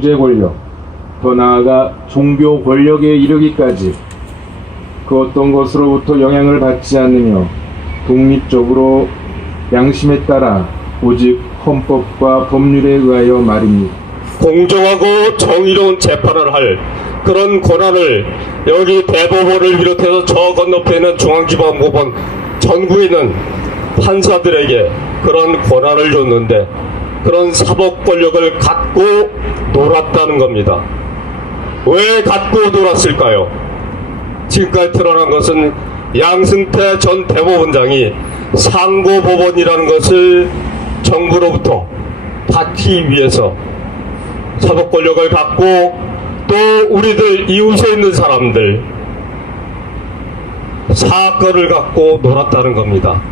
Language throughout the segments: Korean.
경제 권력, 더 나아가 종교 권력에 이르기까지 그 어떤 것으로부터 영향을 받지 않으며 독립적으로 양심에 따라 오직 헌법과 법률에 의하여 말입니다. 공정하고 정의로운 재판을 할 그런 권한을 여기 대법원을 비롯해서 저 건너편에 있는 중앙지방법원 전국에 있는 판사들에게 그런 권한을 줬는데 그런 사법 권력을 갖고 놀았다는 겁니다. 왜 갖고 놀았을까요? 지금까지 드러난 것은 양승태 전 대법원장이 상고법원이라는 것을 정부로부터 받기 위해서 사법 권력을 갖고 또 우리들 이웃에 있는 사람들 사건을 갖고 놀았다는 겁니다.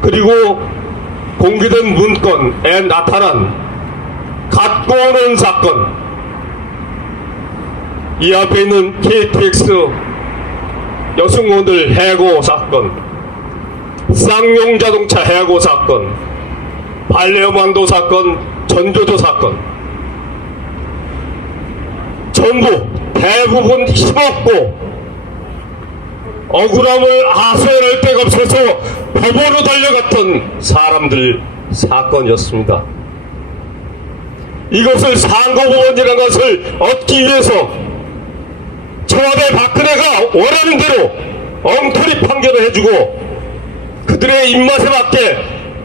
그리고 공개된 문건에 나타난 갖고 오는 사건, 이 앞에 있는 KTX 여승원들 해고 사건, 쌍용자동차 해고 사건, 반려만도 사건, 전교조 사건, 전부 대부분 힘없고 억울함을 하소연할 데가 없어서 법원으로 달려갔던 사람들 사건이었습니다. 이것을 상고법원이라는 것을 얻기 위해서 청와대 박근혜가 원하는 대로 엉터리 판결을 해주고 그들의 입맛에 맞게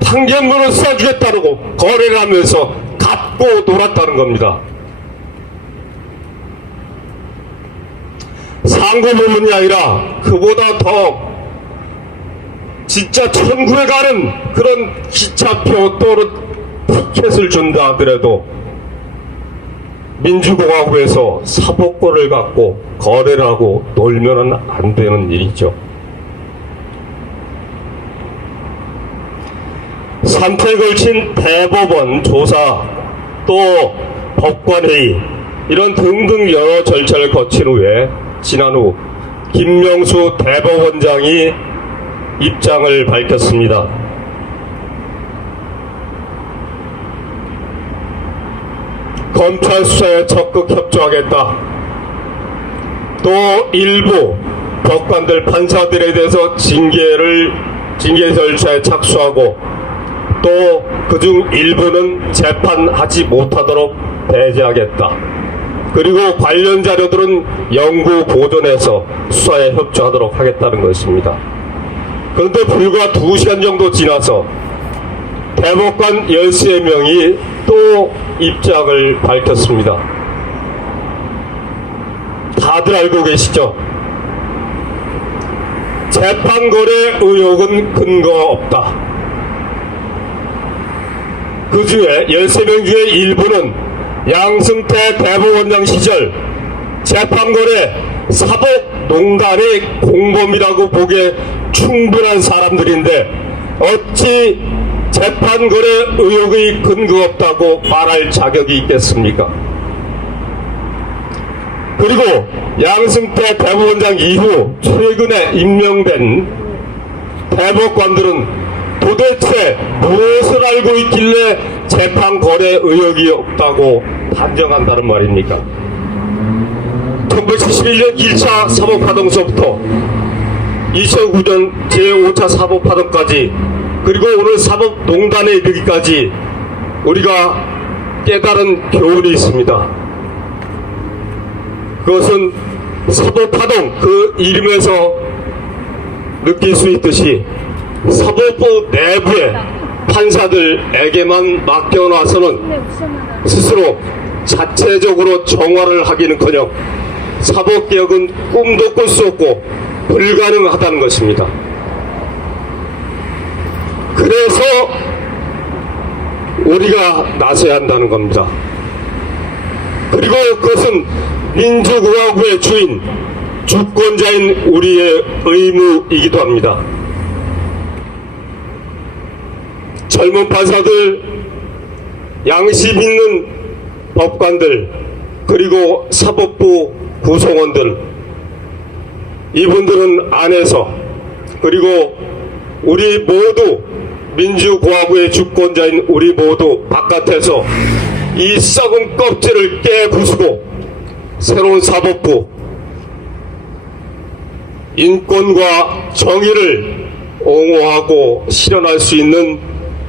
판결문을 쏴주겠다고 거래를 하면서 갖고 놀았다는 겁니다. 상고법원이 아니라 그보다 더 진짜 천국에 가는 그런 기차표 또는 티켓을 준다 하더라도 민주공화국에서 사법권을 갖고 거래를 하고 놀면 안 되는 일이죠. 산태에 걸친 대법원 조사 또 법관회의 이런 등등 여러 절차를 거친 후에 지난 후 김명수 대법원장이 입장을 밝혔습니다. 검찰 수사에 적극 협조하겠다. 또 일부 법관들 판사들에 대해서 징계 절차에 착수하고 또 그중 일부는 재판하지 못하도록 배제하겠다. 그리고 관련 자료들은 연구 보존해서 수사에 협조하도록 하겠다는 것입니다. 그런데 불과 2시간 정도 지나서 대법관 13명이 또 입장을 밝혔습니다. 다들 알고 계시죠? 재판거래 의혹은 근거 없다. 그 중에 13명 중에 일부는 양승태 대법원장 시절 재판거래 사법농단의 공범이라고 보기에 충분한 사람들인데 어찌 재판거래 의혹의 근거 없다고 말할 자격이 있겠습니까? 그리고 양승태 대법원장 이후 최근에 임명된 대법관들은 도대체 무엇을 알고 있길래 재판거래 의혹이 없다고 단정한다는 말입니까? 1971년 1차 사법파동서부터 2009년 제5차 사법파동까지 그리고 오늘 사법농단에 이르기까지 우리가 깨달은 교훈이 있습니다. 그것은 사법파동 그 이름에서 느낄 수 있듯이 사법부 내부의 판사들에게만 맡겨놔서는 스스로 자체적으로 정화를 하기는커녕 사법개혁은 꿈도 꿀 수 없고 불가능하다는 것입니다. 그래서 우리가 나서야 한다는 겁니다. 그리고 그것은 민주공화국의 주인, 주권자인 우리의 의무이기도 합니다. 젊은 판사들, 양심 있는 법관들, 그리고 사법부 구성원들, 이분들은 안에서 그리고 우리 모두 민주공화국의 주권자인 우리 모두 바깥에서 이 썩은 껍질을 깨부수고 새로운 사법부, 인권과 정의를 옹호하고 실현할 수 있는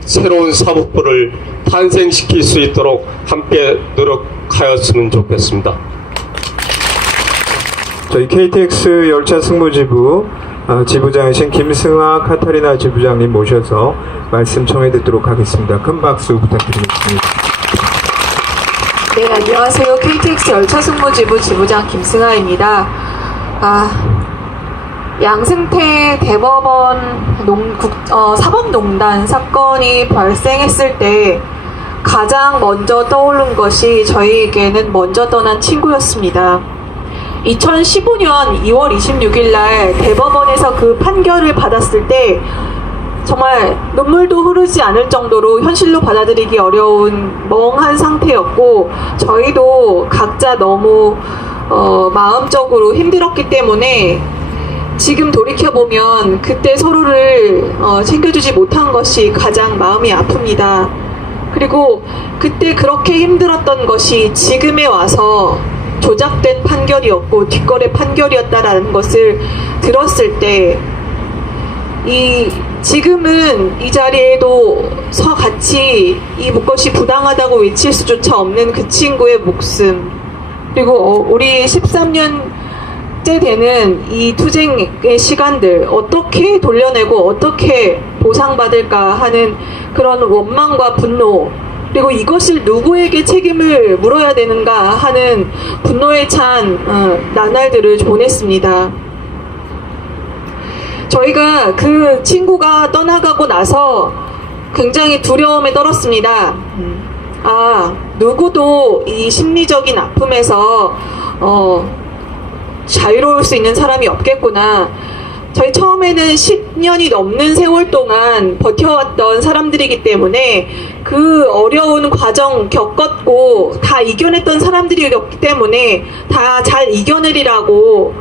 새로운 사법부를 탄생시킬 수 있도록 함께 노력하였으면 좋겠습니다. 저희 KTX 열차 승무지부 지부장이신 김승아 카타리나 지부장님 모셔서 말씀 청해 듣도록 하겠습니다. 큰 박수 부탁드리겠습니다. 네, 안녕하세요. KTX 열차 승무지부 지부장 김승아입니다. 양승태 대법원 사법농단 사건이 발생했을 때 가장 먼저 떠오른 것이 저희에게는 먼저 떠난 친구였습니다. 2015년 2월 26일 날 대법원에서 그 판결을 받았을 때 정말 눈물도 흐르지 않을 정도로 현실로 받아들이기 어려운 멍한 상태였고, 저희도 각자 너무 마음적으로 힘들었기 때문에 지금 돌이켜보면 그때 서로를 챙겨주지 못한 것이 가장 마음이 아픕니다. 그리고 그때 그렇게 힘들었던 것이 지금에 와서 조작된 판결이었고 뒷거래 판결이었다라는 것을 들었을 때 지금은 이 자리에도 같이 이것이 부당하다고 외칠 수조차 없는 그 친구의 목숨, 그리고 우리 13년째 되는 이 투쟁의 시간들 어떻게 돌려내고 어떻게 보상받을까 하는 그런 원망과 분노, 그리고 이것을 누구에게 책임을 물어야 되는가 하는 분노에 찬 나날들을 보냈습니다. 저희가 그 친구가 떠나가고 나서 굉장히 두려움에 떨었습니다. 누구도 이 심리적인 아픔에서 자유로울 수 있는 사람이 없겠구나. 저희 처음에는 10년이 넘는 세월 동안 버텨왔던 사람들이기 때문에 그 어려운 과정 겪었고 다 이겨냈던 사람들이었기 때문에 다 잘 이겨내리라고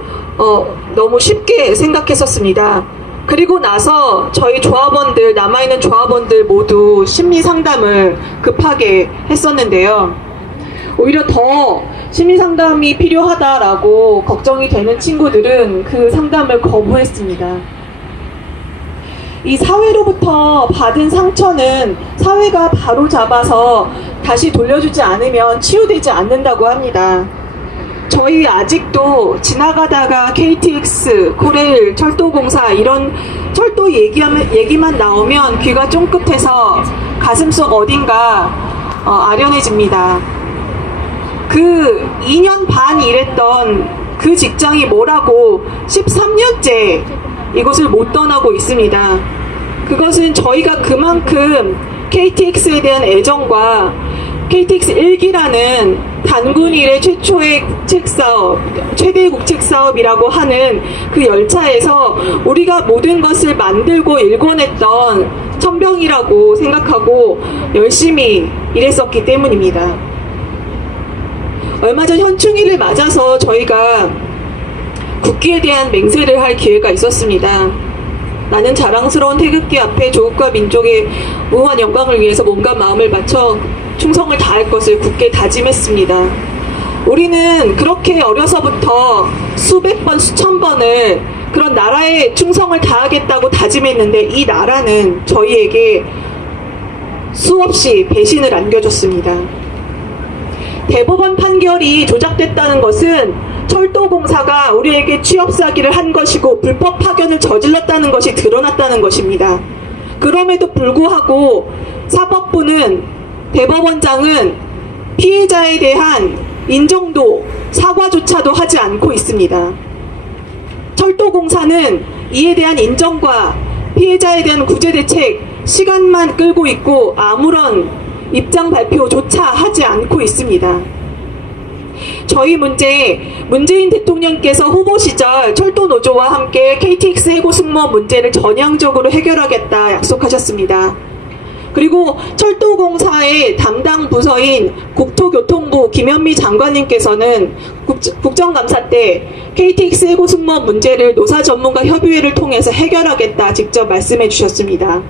너무 쉽게 생각했었습니다. 그리고 나서 저희 조합원들, 남아있는 조합원들 모두 심리 상담을 급하게 했었는데요. 오히려 더 심리 상담이 필요하다라고 걱정이 되는 친구들은 그 상담을 거부했습니다. 이 사회로부터 받은 상처는 사회가 바로 잡아서 다시 돌려주지 않으면 치유되지 않는다고 합니다. 저희 아직도 지나가다가 KTX, 코레일, 철도공사 이런 철도 얘기만 나오면 귀가 쫑긋해서 가슴속 어딘가 아련해집니다. 그 2년 반 일했던 그 직장이 뭐라고 13년째 이곳을 못 떠나고 있습니다. 그것은 저희가 그만큼 KTX에 대한 애정과 KTX 1기라는 단군 이래 최초의 국책사업, 최대의 국책사업이라고 하는 그 열차에서 우리가 모든 것을 만들고 일궈냈던 천병이라고 생각하고 열심히 일했었기 때문입니다. 얼마 전 현충일을 맞아서 저희가 국기에 대한 맹세를 할 기회가 있었습니다. 나는 자랑스러운 태극기 앞에 조국과 민족의 무한 영광을 위해서 몸과 마음을 바쳐 충성을 다할 것을 굳게 다짐했습니다. 우리는 그렇게 어려서부터 수백 번, 수천 번을 그런 나라에 충성을 다하겠다고 다짐했는데 이 나라는 저희에게 수없이 배신을 안겨줬습니다. 대법원 판결이 조작됐다는 것은 철도공사가 우리에게 취업 사기를 한 것이고 불법 파견을 저질렀다는 것이 드러났다는 것입니다. 그럼에도 불구하고 사법부는, 대법원장은 피해자에 대한 인정도, 사과조차도 하지 않고 있습니다. 철도공사는 이에 대한 인정과 피해자에 대한 구제 대책 시간만 끌고 있고 아무런 입장 발표조차 하지 않고 있습니다. 저희 문재인 대통령께서 후보 시절 철도노조와 함께 KTX 해고 승무원 문제를 전향적으로 해결하겠다 약속하셨습니다. 그리고 철도공사의 담당 부서인 국토교통부 김현미 장관님께서는 국정감사 때 KTX 해고 승무원 문제를 노사 전문가 협의회를 통해서 해결하겠다 직접 말씀해 주셨습니다.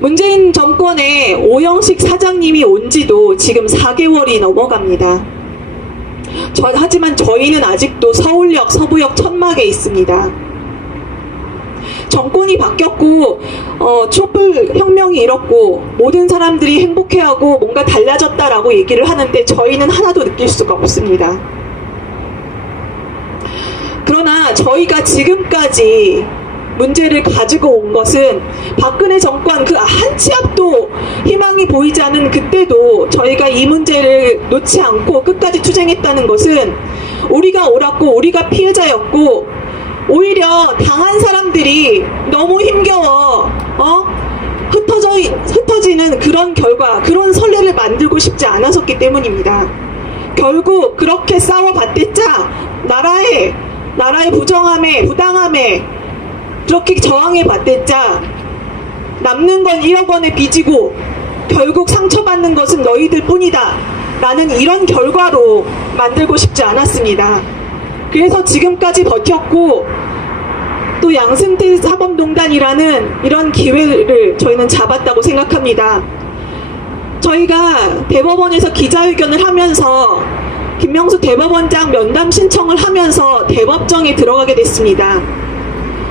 문재인 정권의 오영식 사장님이 온 지도 지금 4개월이 넘어갑니다. 하지만 저희는 아직도 서울역, 서부역 천막에 있습니다. 정권이 바뀌었고 촛불 혁명이 일었고 모든 사람들이 행복해하고 뭔가 달라졌다라고 얘기를 하는데 저희는 하나도 느낄 수가 없습니다. 그러나 저희가 지금까지 문제를 가지고 온 것은 박근혜 정권 그 한 치 앞도 희망이 보이지 않은 그때도 저희가 이 문제를 놓지 않고 끝까지 투쟁했다는 것은 우리가 옳았고 우리가 피해자였고 오히려 당한 사람들이 너무 힘겨워 흩어지는 그런 결과, 그런 선례를 만들고 싶지 않았었기 때문입니다. 결국 그렇게 싸워봤댔자 나라의 부정함에 부당함에 그렇게 저항해봤댔자 남는 건 1억 원의 빚이고 결국 상처받는 것은 너희들 뿐이다 라는 이런 결과로 만들고 싶지 않았습니다. 그래서 지금까지 버텼고 또 양승태 사법농단이라는 이런 기회를 저희는 잡았다고 생각합니다. 저희가 대법원에서 기자회견을 하면서 김명수 대법원장 면담 신청을 하면서 대법정에 들어가게 됐습니다.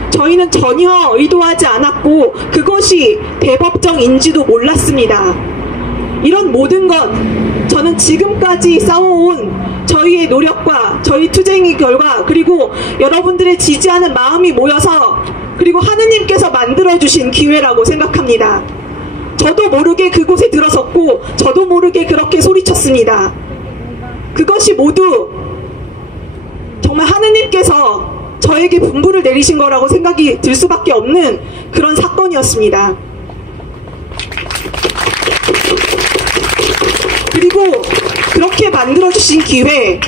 저희는 전혀 의도하지 않았고 그것이 대법정인지도 몰랐습니다. 이런 모든 것 저는 지금까지 싸워온 저희의 노력과 저희 투쟁의 결과 그리고 여러분들의 지지하는 마음이 모여서 그리고 하느님께서 만들어주신 기회라고 생각합니다. 저도 모르게 그곳에 들어섰고 저도 모르게 그렇게 소리쳤습니다. 그것이 모두 정말 하느님께서 저에게 분부를 내리신 거라고 생각이 들 수밖에 없는 그런 사건이었습니다. 그리고 그렇게 만들어주신 기회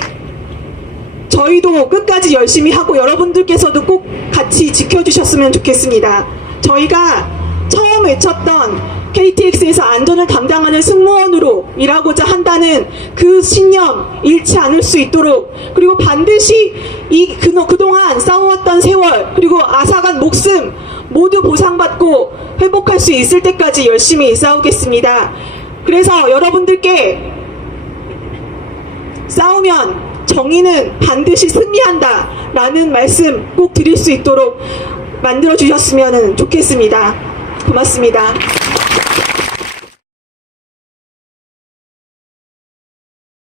저희도 끝까지 열심히 하고 여러분들께서도 꼭 같이 지켜주셨으면 좋겠습니다. 저희가 처음 외쳤던 KTX에서 안전을 담당하는 승무원으로 일하고자 한다는 그 신념 잃지 않을 수 있도록 그리고 반드시 그동안 싸워왔던 세월 그리고 앗아간 목숨 모두 보상받고 회복할 수 있을 때까지 열심히 싸우겠습니다. 그래서 여러분들께 싸우면 정의는 반드시 승리한다 라는 말씀 꼭 드릴 수 있도록 만들어 주셨으면 좋겠습니다. 고맙습니다.